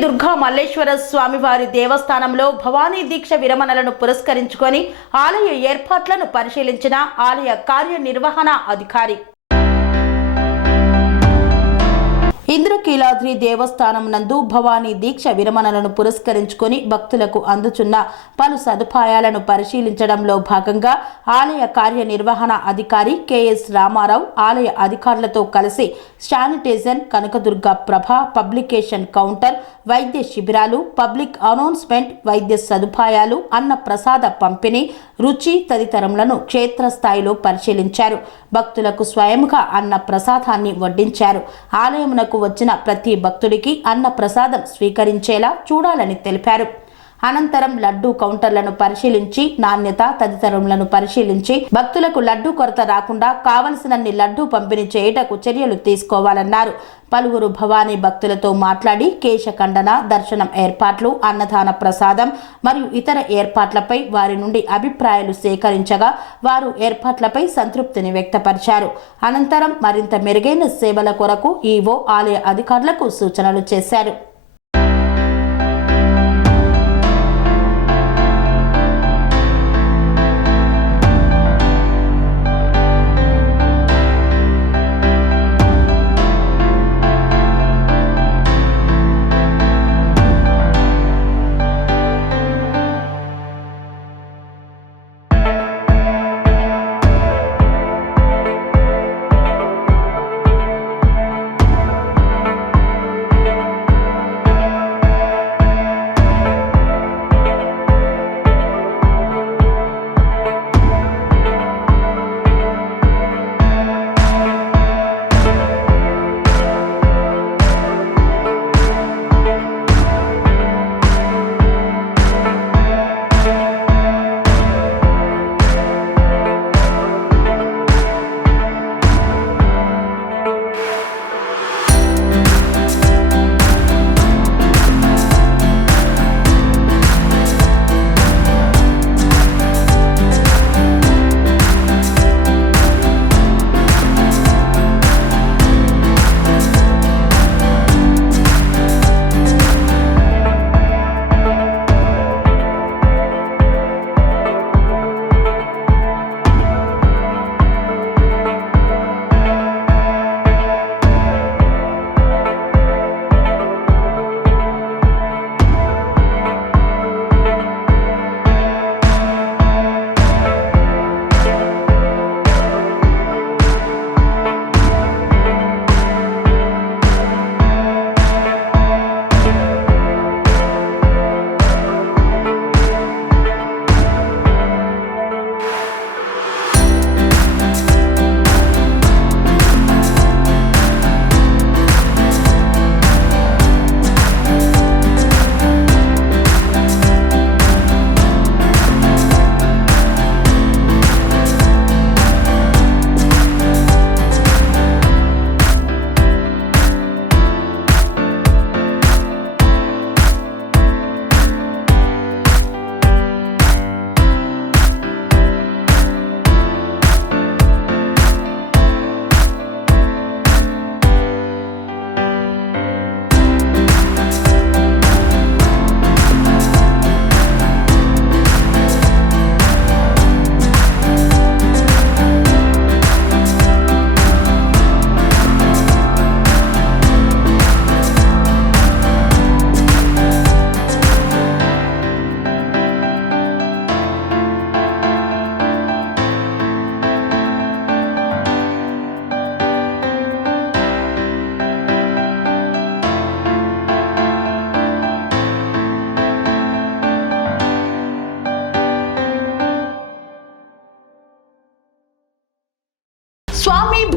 దుర్గా మల్లేశ్వర స్వామివారి దేవస్థానంలో భవానీ దీక్ష విరమణలను పురస్కరించుకొని ఆలయ ఏర్పాట్లను పరిశీలించిన ఆలయ కార్యనిర్వహణ అధికారి ఇంద్రకీలాద్రి దేవస్థానం నందు భవానీ దీక్ష విరమణలను పురస్కరించుకొని భక్తులకు అందుచున్న పలు సదుపాయాలను పరిశీలించడంలో భాగంగా ఆలయ కార్యనిర్వహణ అధికారి కెఎస్ రామారావు ఆలయ అధికారులతో కలిసి sanitiser Kanakadurga Prabha publication counter వైద్య శిబిరాలు పబ్లిక్ అనౌన్స్మెంట్ వైద్య సదుపాయాలు అన్న ప్రసాద పంపిణీ రుచి తదితరములను క్షేత్రస్థాయిలో పరిశీలించారు. భక్తులకు స్వయంగా అన్న ప్రసాదాన్ని వడ్డించారు. ఆలయమునకు వచ్చిన ప్రతి భక్తుడికి అన్న ప్రసాదం స్వీకరించేలా చూడాలని తెలిపారు. అనంతరం లడ్డూ కౌంటర్లను పరిశీలించి నాణ్యత తదితరములను పరిశీలించి భక్తులకు లడ్డూ కొరత రాకుండా కావలసినన్ని లడ్డూ పంపిణీ చేయుటకు చర్యలు తీసుకోవాలన్నారు. పలువురు భవానీ భక్తులతో మాట్లాడి కేశఖండన దర్శనం ఏర్పాట్లు అన్నదాన ప్రసాదం మరియు ఇతర ఏర్పాట్లపై వారి నుండి అభిప్రాయాలు సేకరించగా వారు ఏర్పాట్లపై సంతృప్తిని వ్యక్తపరిచారు. అనంతరం మరింత మెరుగైన సేవల కొరకు ఈవో ఆలయ అధికారులకు సూచనలు చేశారు.